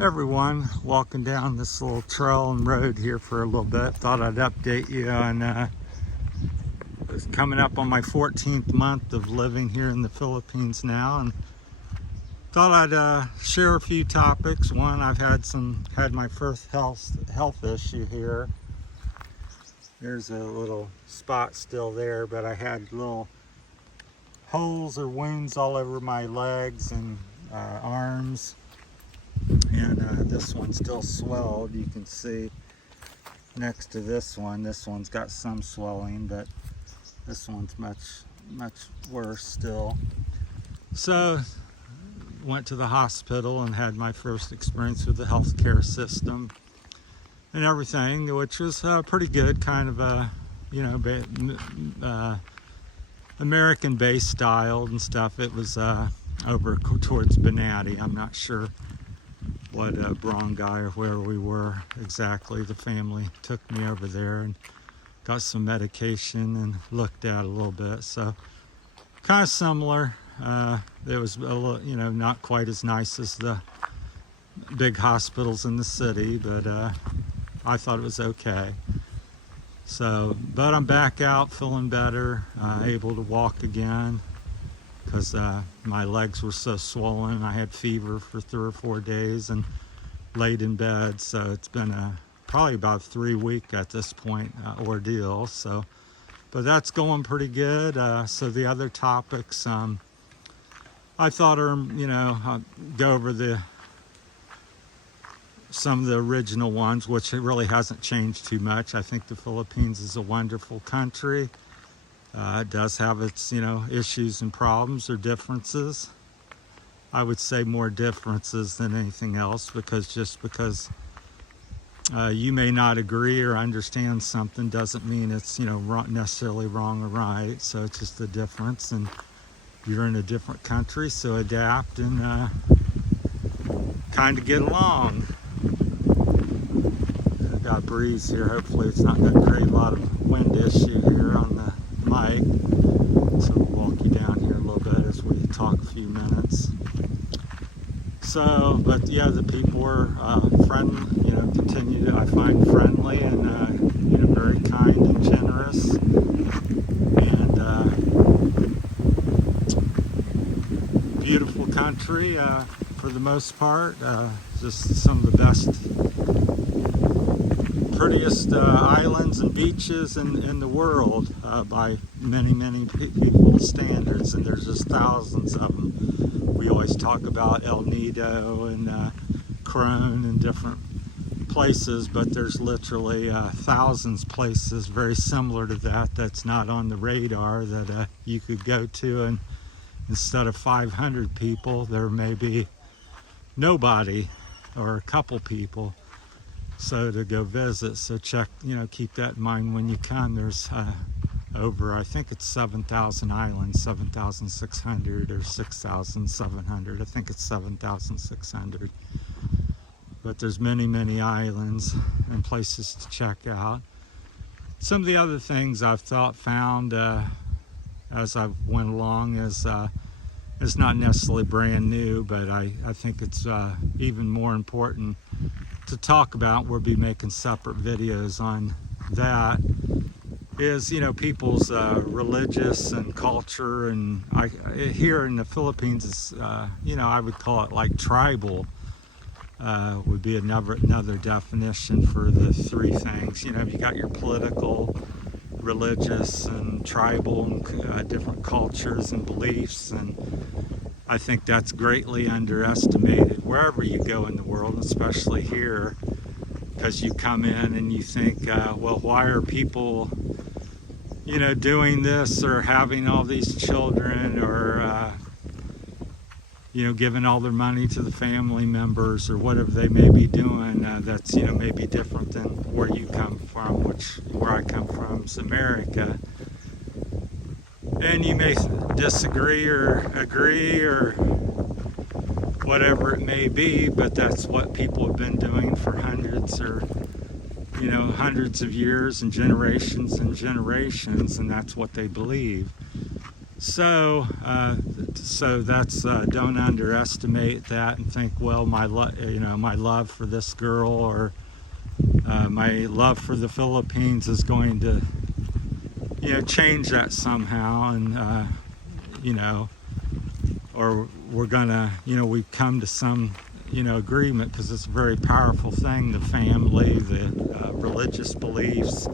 Everyone, walking down this little trail and road here for a little bit. Thought I'd update you on it's coming up on my 14th month of living here in the Philippines now, and thought I'd share a few topics. One, I've had my first health issue here. There's a little spot still there, but I had little holes or wounds all over my legs and arms. And this one's still swelled. You can see next to this one's got some swelling, but this one's much worse still. So went to the hospital and had my first experience with the healthcare system and everything, which was pretty good, kind of a American-based style and stuff. It was over towards Banati. I'm not sure what barangay or where we were exactly. The family took me over there and got some medication and looked at a little bit. So kind of similar. It was a little, not quite as nice as the big hospitals in the city, but I thought it was okay. So, but I'm back out feeling better, able to walk again, because my legs were so swollen. I had fever for 3 or 4 days and laid in bed. So it's been probably about 3 week at this point ordeal. So, but that's going pretty good. So the other topics, I thought I'll go over some of the original ones, which it really hasn't changed too much. I think the Philippines is a wonderful country. It does have its, issues and problems or differences. I would say more differences than anything else, because you may not agree or understand something doesn't mean it's, necessarily wrong or right. So it's just a difference, and you're in a different country, so adapt and kind of get along. I've got a breeze here. Hopefully it's not going to create a lot of wind issue here on the mic, so we'll walk you down here a little bit as we talk a few minutes. So, but yeah, the people were friendly, I find friendly and very kind and generous, and beautiful country for the most part. Just some of the best, prettiest islands and beaches in the world by many people's standards, and there's just thousands of them. We always talk about El Nido and Crone and different places, but there's literally thousands places very similar to that's not on the radar that you could go to, and instead of 500 people there may be nobody or a couple people so to go visit. So check, keep that in mind when you come. There's over, I think it's 7,000 islands, 7,600 or 6,700. I think it's 7,600. But there's many islands and places to check out. Some of the other things I've found as I went along is it's not necessarily brand new, but I think it's even more important to talk about. We'll be making separate videos on that. Is people's religious and culture, and here in the Philippines is I would call it like tribal. Would be another definition for the three things. You got your political, religious, and tribal, and different cultures and beliefs, and I think that's greatly underestimated wherever you go in the world, especially here, because you come in and you think, well, why are people doing this or having all these children, or giving all their money to the family members or whatever they may be doing, that's maybe different than where you come from, where I come from is America. And you may disagree or agree or whatever it may be, but that's what people have been doing for hundreds of years and generations, and that's what they believe. So that's don't underestimate that and think, well, my love for this girl or my love for the Philippines is going to change that somehow, and or we're gonna we've come to some agreement, because it's a very powerful thing. The family, the religious beliefs,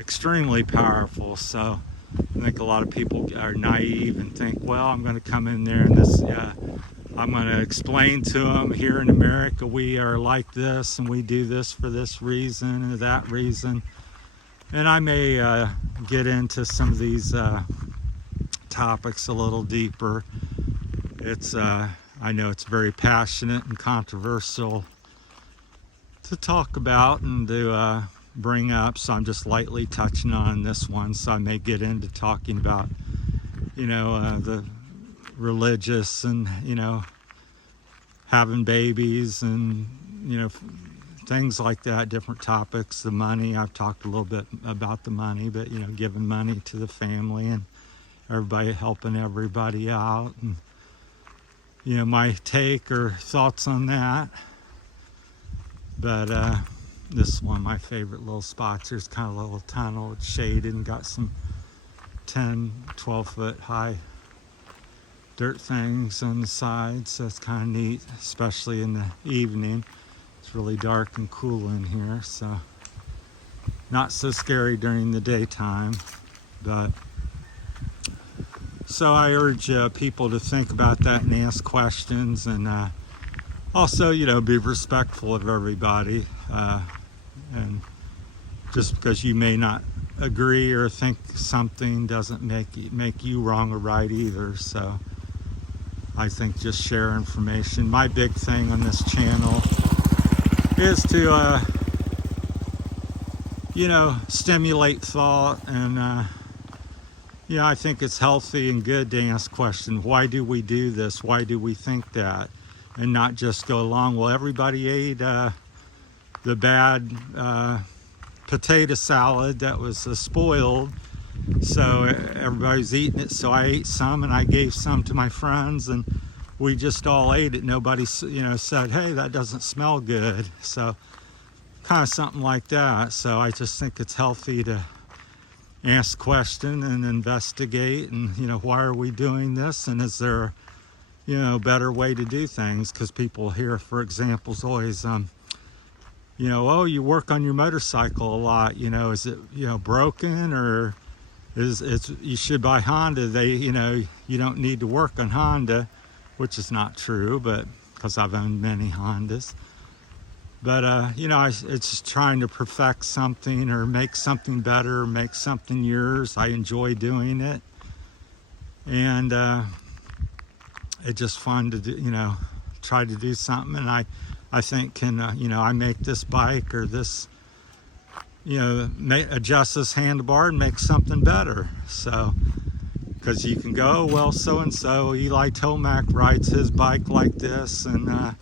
extremely powerful. So I think a lot of people are naive and think, well, I'm going to come in there and I'm going to explain to them, here in America we are like this and we do this for this reason and that reason. And I may get into some of these topics a little deeper. It's I know it's very passionate and controversial to talk about and to bring up, so I'm just lightly touching on this one. So I may get into talking about the religious and having babies and things like that, different topics. The money, I've talked a little bit about the money, but giving money to the family and everybody, helping everybody out, and my take or thoughts on that. But this is one of my favorite little spots. There's kind of a little tunnel, it's shaded and got some 10-12 foot high dirt things on the sides, so it's kind of neat, especially in the evening. It's really dark and cool in here, so not so scary during the daytime. But so I urge people to think about that and ask questions, and also be respectful of everybody, and just because you may not agree or think something doesn't make you wrong or right either. So I think just share information. My big thing on this channel is to stimulate thought, and I think it's healthy and good to ask questions. Why do we do this? Why do we think that? And not just go along, well, everybody ate the bad potato salad that was spoiled, so everybody's eating it, so I ate some and I gave some to my friends and we just all ate it. Nobody said, hey, that doesn't smell good. So kind of something like that. So I just think it's healthy to ask questions and investigate, and why are we doing this, and is there a better way to do things? Because people hear, for example, is always oh, you work on your motorcycle a lot, is it broken, or you should buy Honda. They you don't need to work on Honda, which is not true, but because I've owned many Hondas. But it's just trying to perfect something or make something better, make something yours. I enjoy doing it, and it's just fun to do, try to do something. And I think can I make this bike or this adjust this handlebar and make something better. So because you can go, well, so and so Eli Tomac rides his bike like this and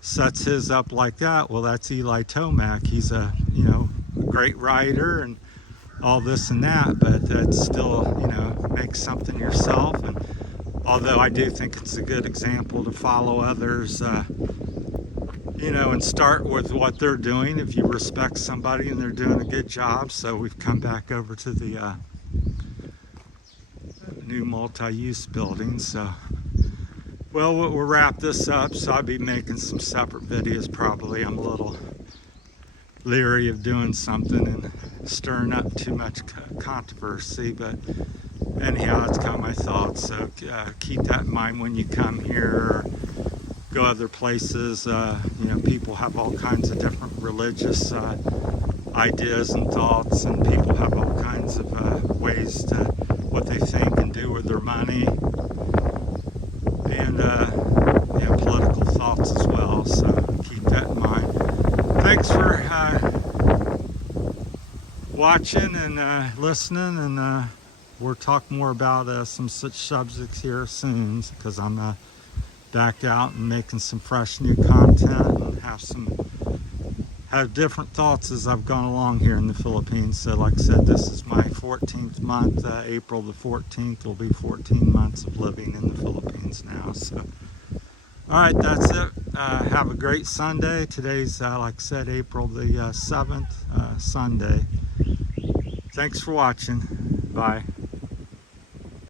sets his up like that. Well, that's Eli Tomac. He's a great rider and all this and that, but that's still make something yourself. And although I do think it's a good example to follow others, and start with what they're doing if you respect somebody and they're doing a good job. So we've come back over to the new multi-use building. So well, we'll wrap this up. So I'll be making some separate videos probably. I'm a little leery of doing something and stirring up too much controversy, but anyhow, that's kind of my thoughts. So keep that in mind when you come here or go other places. People have all kinds of different religious ideas and thoughts, and people have all kinds of ways to what they think and do with their money, and political thoughts as well. So keep that in mind. Thanks for watching and listening, and we'll talk more about some such subjects here soon, because I'm back out and making some fresh new content and have have different thoughts as I've gone along here in the Philippines. So like I said, this is my 14th month. April the 14th will be 14 months of living in the Philippines now. So, all right, that's it. Have a great Sunday. Today's, like I said, April the 7th, Sunday. Thanks for watching. Bye.